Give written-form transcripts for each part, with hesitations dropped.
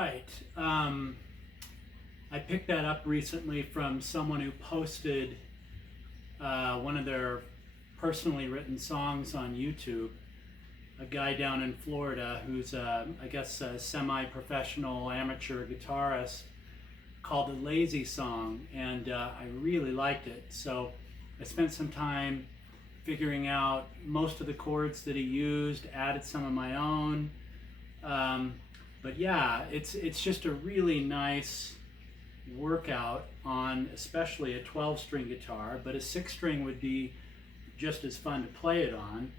right. I picked that up recently from someone who posted one of their personally written songs on YouTube. A guy down in Florida who's, I guess, a semi-professional amateur guitarist, called it Lazy Song, and I really liked it. So I spent some time figuring out most of the chords that he used, added some of my own. But yeah, it's just a really nice workout on especially a 12-string guitar, but a 6-string would be just as fun to play it on,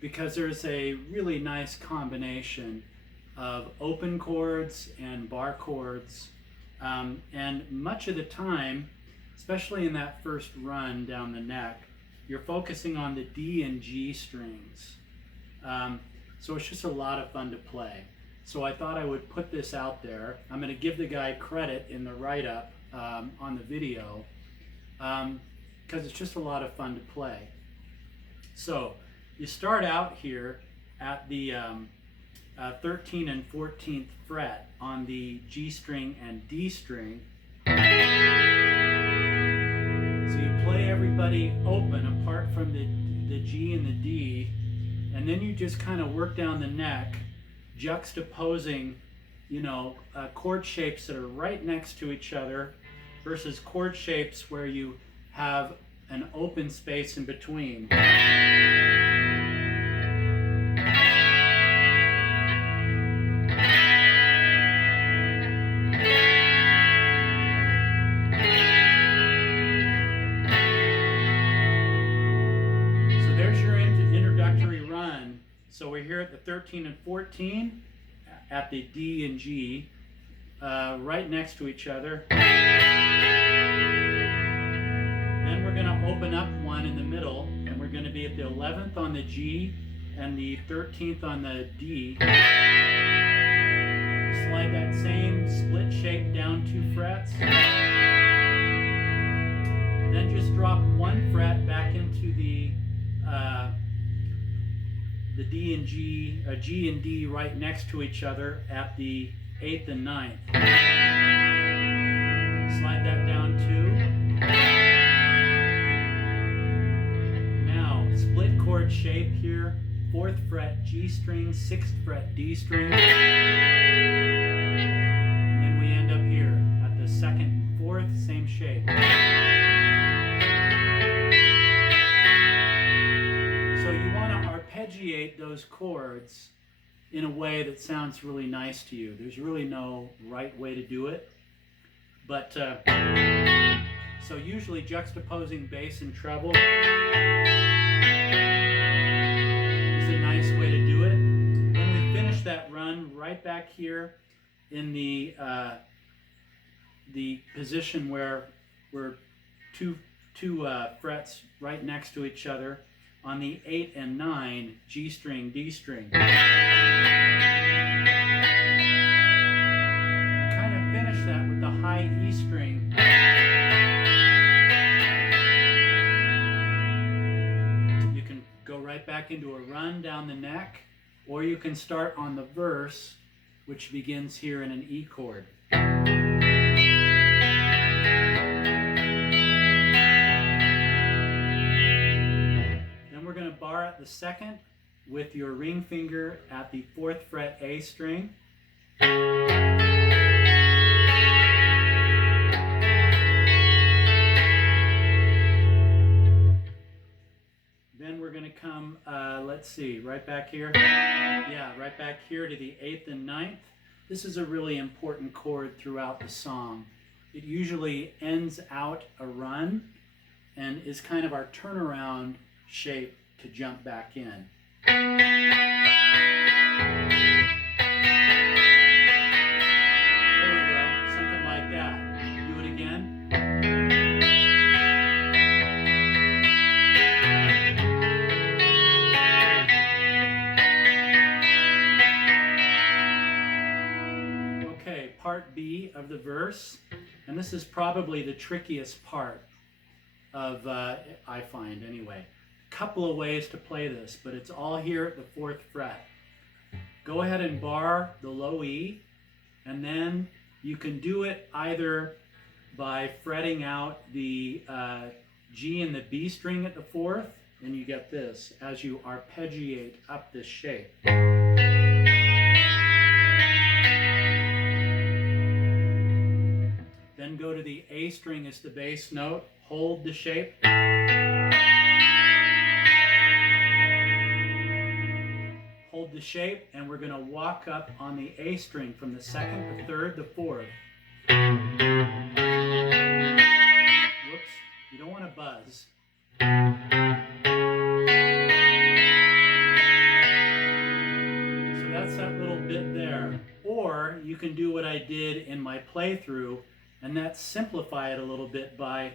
because there's a really nice combination of open chords and bar chords, and much of the time, especially in that first run down the neck, you're focusing on the D and G strings. So it's just a lot of fun to play. So I thought I would put this out there. I'm going to give the guy credit in the write-up on the video, because it's just a lot of fun to play. So you start out here at the 13th and 14th fret on the G string and D string. So you play everybody open apart from the G and the D, and then you just kind of work down the neck, juxtaposing, chord shapes that are right next to each other versus chord shapes where you have an open space in between. So there's your introductory run. So we're here at the 13 and 14 at the D and G, right next to each other. Then we're going to open up one in the middle, and we're going to be at the 11th on the G and the 13th on the D. Slide that same split shape down 2 frets. Then just drop 1 fret back into the D and G, G and D right next to each other at the 8th and 9th. Slide that down 2. Now, split chord shape here, 4th fret G string, 6th fret D string. And we end up here at the 2nd and 4th, same shape. So you want to arpeggiate those chords in a way that sounds really nice to you. There's really no right way to do it. But so usually juxtaposing bass and treble is a nice way to do it. Then we finish that run right back here in the position where we're two frets right next to each other on the 8 and 9 G string, D string. Kind of finish that with the high E string. You can go right back into a run down the neck, or you can start on the verse, which begins here in an E chord. Bar at the 2nd with your ring finger at the 4th fret A string. Then we're going to come, let's see, right back here. Yeah, right back here to the 8th and 9th. This is a really important chord throughout the song. It usually ends out a run and is kind of our turnaround shape to jump back in. There we go, something like that. Do it again. Okay, part B of the verse, and this is probably the trickiest part of, I find anyway. Couple of ways to play this, but it's all here at the 4th fret. Go ahead and bar the low E, And then you can do it either by fretting out the G and the B string at the fourth, and you get this as you arpeggiate up this shape. Then go to the A string as the bass note, hold the shape. Hold the shape, and we're going to walk up on the A string from the second, the third, the fourth. Whoops, you don't want to buzz. So that's that little bit there. Or you can do what I did in my playthrough, and that's simplify it a little bit by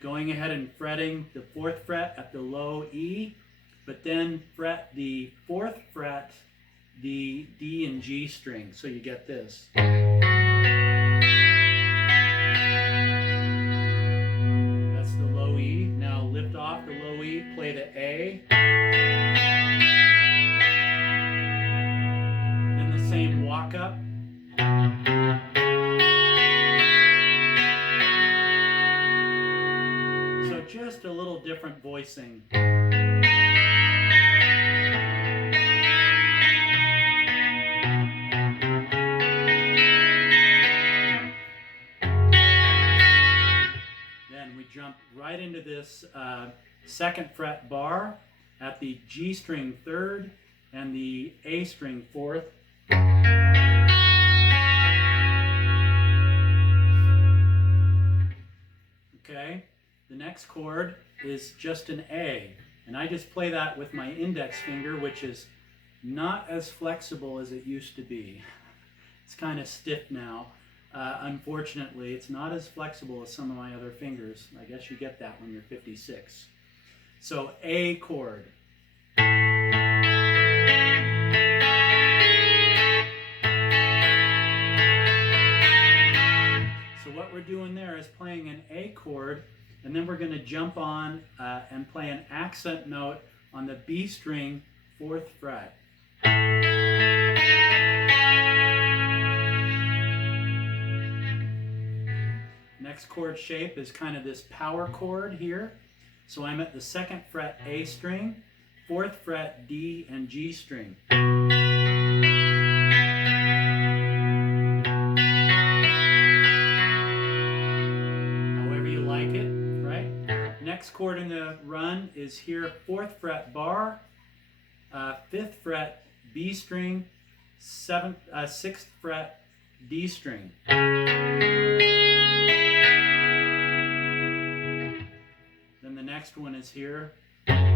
going ahead and fretting the fourth fret at the low E, but then fret the fourth fret, the D and G string, so you get this. That's the low E. Now lift off the low E, play the A. Then the same walk up. So just a little different voicing. We jump right into this second fret bar at the G string third and the A string fourth. Okay, the next chord is just an A, and I just play that with my index finger, which is not as flexible as it used to be. It's kind of stiff now. Unfortunately, it's not as flexible as some of my other fingers. I guess you get that when you're 56. So A chord. So what we're doing there is playing an A chord, and then we're going to jump on and play an accent note on the B string, fourth fret. Next chord shape is kind of this power chord here. So I'm at the second fret A string, fourth fret D and G string. However you like it, right? Next chord in the run is here, fourth fret bar, fifth fret B string, sixth fret D string. Then the next one is here. And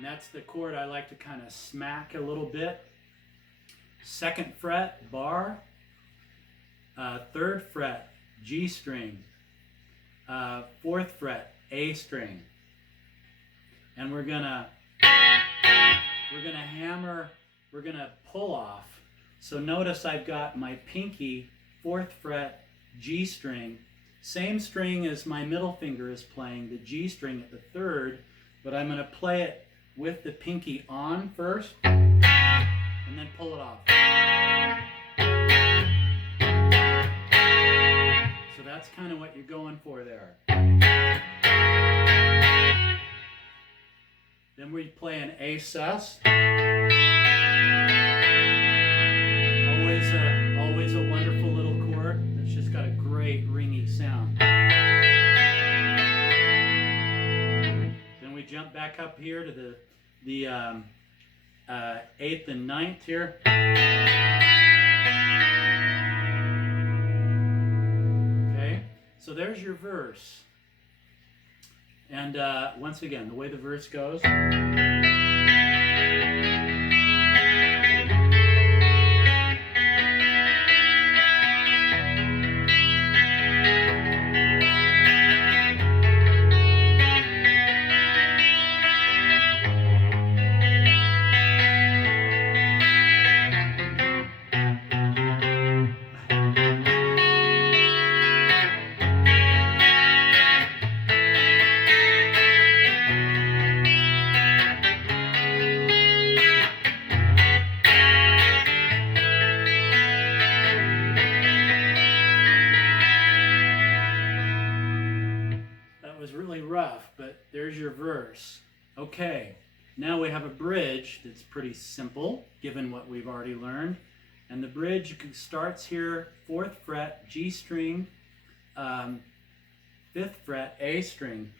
that's the chord I like to kind of smack a little bit. Second fret, bar. Third fret, G string. Fourth fret, A string. And we're gonna hammer, we're gonna pull off. So notice I've got my pinky, fourth fret, G string. Same string as my middle finger is playing, the G string at the third, but I'm going to play it with the pinky on first, and then pull it off. So that's kind of what you're going for there. Then we play an A sus. Always a wonderful little chord. It's just got a great ringy sound. Then we jump back up here to the 8th and 9th here. Okay, so there's your verse. And once again, the way the verse goes. verse. Okay, now we have a bridge that's pretty simple, given what we've already learned. And the bridge starts here, 4th fret, G string, 5th fret, A string.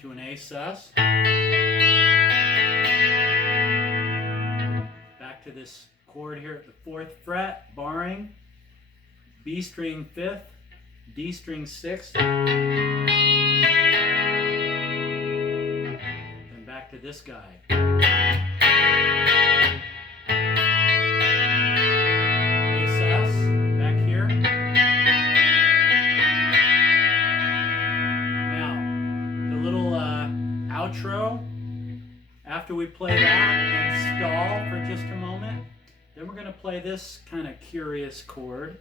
To an A sus. Back to this chord here at the 4th fret, barring, B string 5th, D string 6th, and back to this guy. A sus, back here. Now, the little outro, after we play that and stall for just a moment, then we're going to play this kind of curious chord.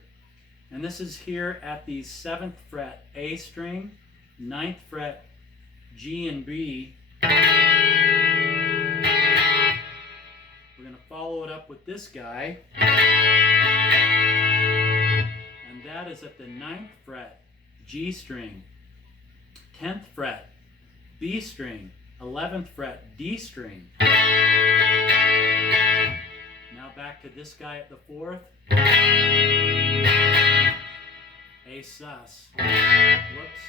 And this is here at the 7th fret A string, 9th fret G and B. We're going to follow it up with this guy. And that is at the 9th fret G string, 10th fret B string, 11th fret D string. Now back to this guy at the 4th. A sus. Whoops.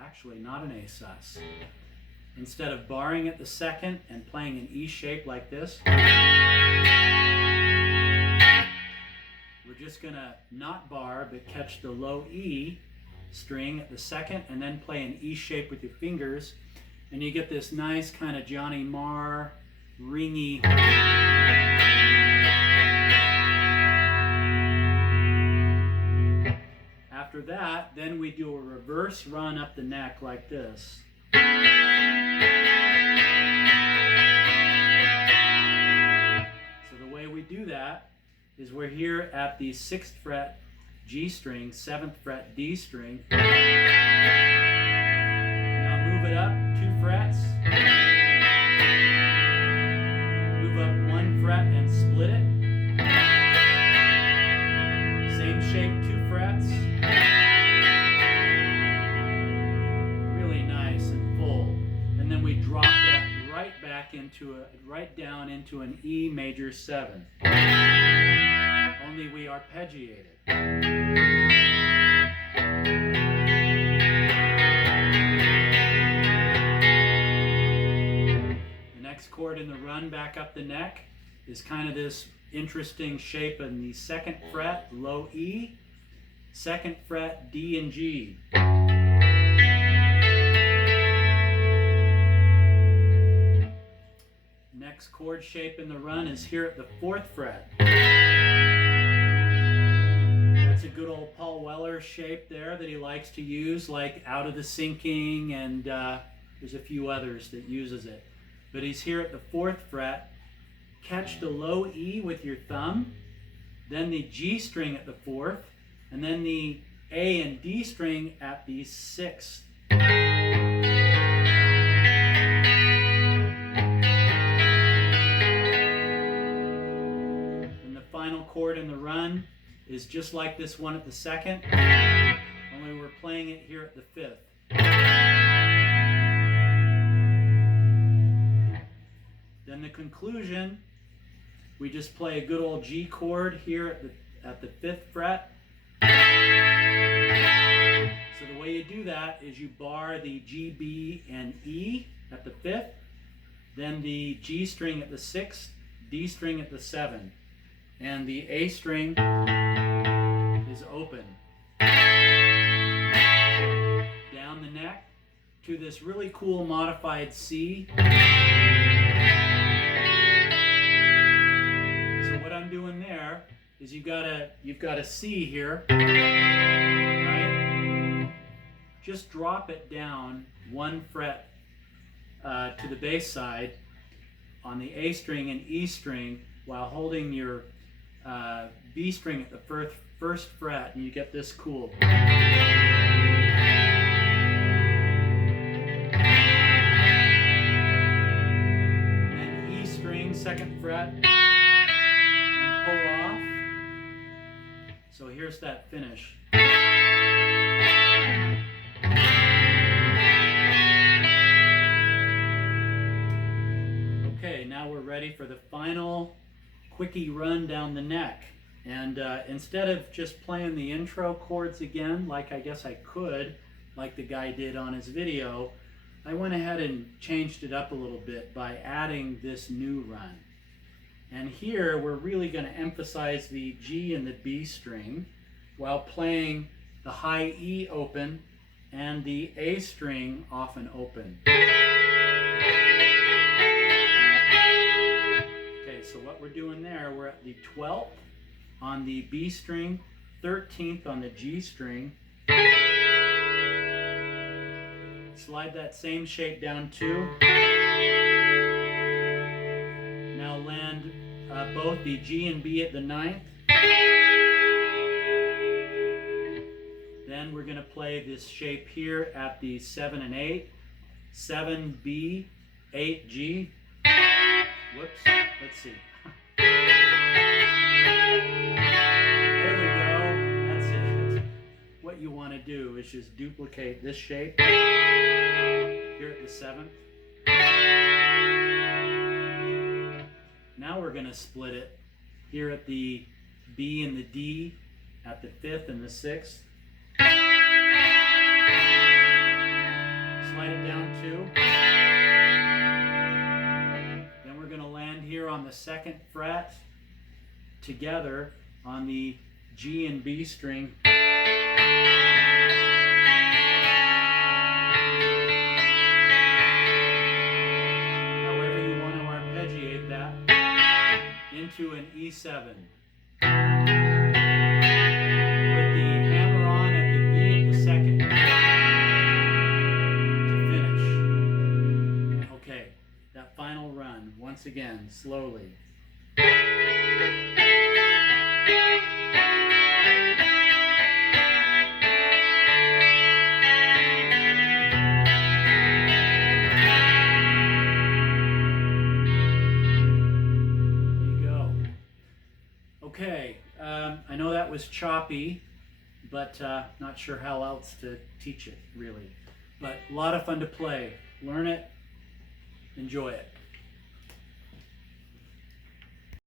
Actually, not an A sus. Instead of barring at the 2nd and playing an E shape like this, we're just going to not bar, but catch the low E string at the 2nd and then play an E shape with your fingers. And you get this nice kind of Johnny Marr, ringy. After that, then we do a reverse run up the neck like this. So the way we do that is we're here at the 6th fret G string, 7th fret D string. Now move it up 2 frets. Move up 1 fret and split it. Same shape, 2 frets. Really nice and full. And then we drop that right back into right down into an E major 7. Only we arpeggiate it. The next chord in the run back up the neck is kind of this interesting shape in the 2nd fret, low E, 2nd fret, D and G. Next chord shape in the run is here at the 4th fret. That's a good old Paul Weller shape there that he likes to use, like Out of the Sinking, and there's a few others that uses it. But he's here at the 4th fret. Catch the low E with your thumb, then the G string at the 4th, and then the A and D string at the 6th. And the final chord in the run is just like this one at the 2nd, only we're playing it here at the 5th. Then the conclusion, we just play a good old G chord here at the 5th fret. So the way you do that is you bar the G, B, and E at the 5th, then the G string at the 6th, D string at the 7th, and the A string is open. Down the neck to this really cool modified C. What I'm doing there is you've got a C here, right? Just drop it down 1 fret to the bass side on the A string and E string while holding your B string at the first fret, and you get this cool. And E string, 2nd fret. Pull off, here's that finish. Okay, now we're ready for the final quickie run down the neck. And instead of just playing the intro chords again, like I guess I could, like the guy did on his video, I went ahead and changed it up a little bit by adding this new run. And here we're really going to emphasize the G and the B string while playing the high E open and the A string often open. Okay, so what we're doing there, we're at the 12th on the B string, 13th on the G string. Slide that same shape down 2. Now land both the G and B at the 9th. Then we're going to play this shape here at the 7 and 8. 7B, 8G. Whoops, let's see. There we go, that's it. What you want to do is just duplicate this shape here at the 7th. Now we're going to split it here at the B and the D at the 5th and the 6th. Slide it down 2. Then we're going to land here on the 2nd fret together on the G and B string. However you want to arpeggiate that into an E7. With the hammer on at the E at the 2nd to finish. Okay, that final run, once again, slowly. Okay, I know that was choppy, but not sure how else to teach it, really. But a lot of fun to play. Learn it, enjoy it.